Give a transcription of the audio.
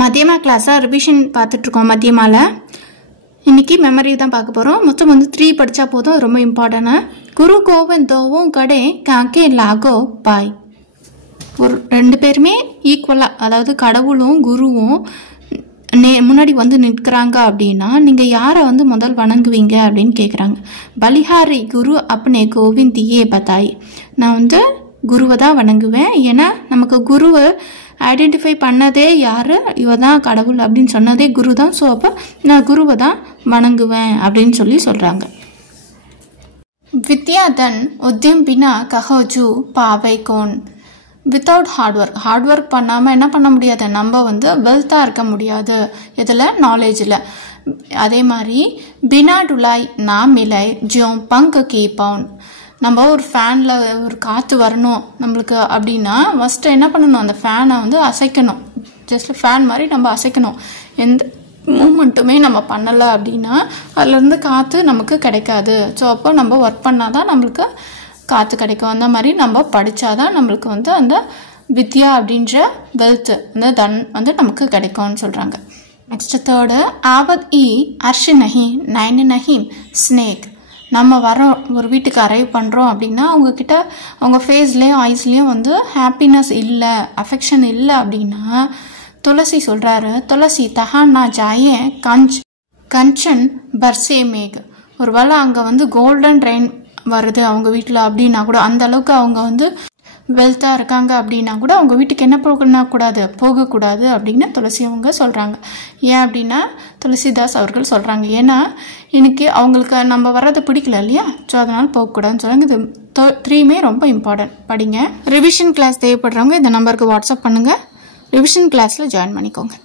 மதியமா கிளாஸாக ரிவிஷன் பார்த்துட்ருக்கோம். மதியமாவில் இன்றைக்கி மெமரி தான் பார்க்க போகிறோம். மொத்தம் 3 படித்தா போதும், ரொம்ப இம்பார்ட்டன்ட்டு. குரு கோவிந்த் தோவும் கடை காக்கே லாகோ பாய். ஒரு 2 பேருமே ஈக்குவலாக, அதாவது கடவுளும் குருவும் முன்னாடி நிற்கிறாங்க அப்படின்னா நீங்கள் யாரை முதல் வணங்குவீங்க அப்படின்னு கேட்குறாங்க. பலிஹாரி குரு அப்பனே கோவிந்தியே பதாய். நான் குருவை தான் வணங்குவேன். ஏன்னா நமக்கு குருவை ஐடென்டிஃபை பண்ணதே யார், இவ தான் கடவுள் அப்படின்னு சொன்னதே குரு தான். ஸோ அப்போ நான் குருவை தான் வணங்குவேன் அப்படின்னு சொல்கிறாங்க. வித்யாதன் உத்தியம் பினா கஹோஜு பாவை கோன். வித்தவுட் ஹார்ட் ஒர்க் பண்ணாமல் என்ன பண்ண முடியாது, நம்ம வெல்த்தாக இருக்க முடியாது. இதில் நாலேஜில் அதே மாதிரி பினா டுலாய் நாம் இலை ஜியோம் பங்கு கீப்பவுன். நம்ம ஒரு ஃபேனில் ஒரு காற்று வரணும் நம்மளுக்கு அப்படின்னா ஃபஸ்ட்டு என்ன பண்ணணும், அந்த ஃபேனை அசைக்கணும். ஜஸ்ட் ஃபேன் மாதிரி நம்ம அசைக்கணும். எந்த மூமெண்ட்டுமே நம்ம பண்ணலை அப்படின்னா அதுலேருந்து காற்று நமக்கு கிடைக்காது. ஸோ அப்போ நம்ம ஒர்க் பண்ணால் தான் நம்மளுக்கு காற்று கிடைக்கும். அந்த மாதிரி நம்ம படித்தாதான் நம்மளுக்கு அந்த வித்யா அப்படின்ற வெல்த்து தன் நமக்கு கிடைக்கும்னு சொல்கிறாங்க. நெக்ஸ்ட் தேர்டு ஆவத் இ அர்ஷ் நஹி நைன் நஹி ஸ்னேக். நம்ம ஒரு வீட்டுக்கு அரைவ் பண்ணுறோம் அப்படின்னா அவங்கக்கிட்ட அவங்க ஃபேஸ்லேயும் ஐஸ்லேயும் ஹாப்பினஸ் இல்லை, அஃபெக்ஷன் இல்லை அப்படின்னா துளசி சொல்கிறாரு, துளசி தஹான் நான் ஜாயே கஞ்சன் பர்சே மேக். ஒரு வேளை அங்கே கோல்டன் ரெயின் வருது அவங்க வீட்டில் அப்படின்னா கூட, அந்த அளவுக்கு அவங்க வெல்த்தாக இருக்காங்க அப்படின்னா கூட அவங்க வீட்டுக்கு என்ன போகக்கூடாது அப்படின்னு துளசி அவங்க சொல்கிறாங்க. ஏன் அப்படின்னா துளசிதாஸ் அவர்கள் சொல்கிறாங்க, ஏன்னா எனக்கு அவங்களுக்கு நம்ம வர்றது பிடிக்கல இல்லையா, ஸோ அதனால் போகக்கூடாதுன்னு சொல்கிறாங்க. இது 3மே ரொம்ப இம்பார்ட்டன்ட். படிங்க. ரிவிஷன் கிளாஸ் தேவைப்படுறவங்க இந்த நம்பருக்கு வாட்ஸ்அப் பண்ணுங்கள். ரிவிஷன் கிளாஸில் ஜாயின் பண்ணிக்கோங்க.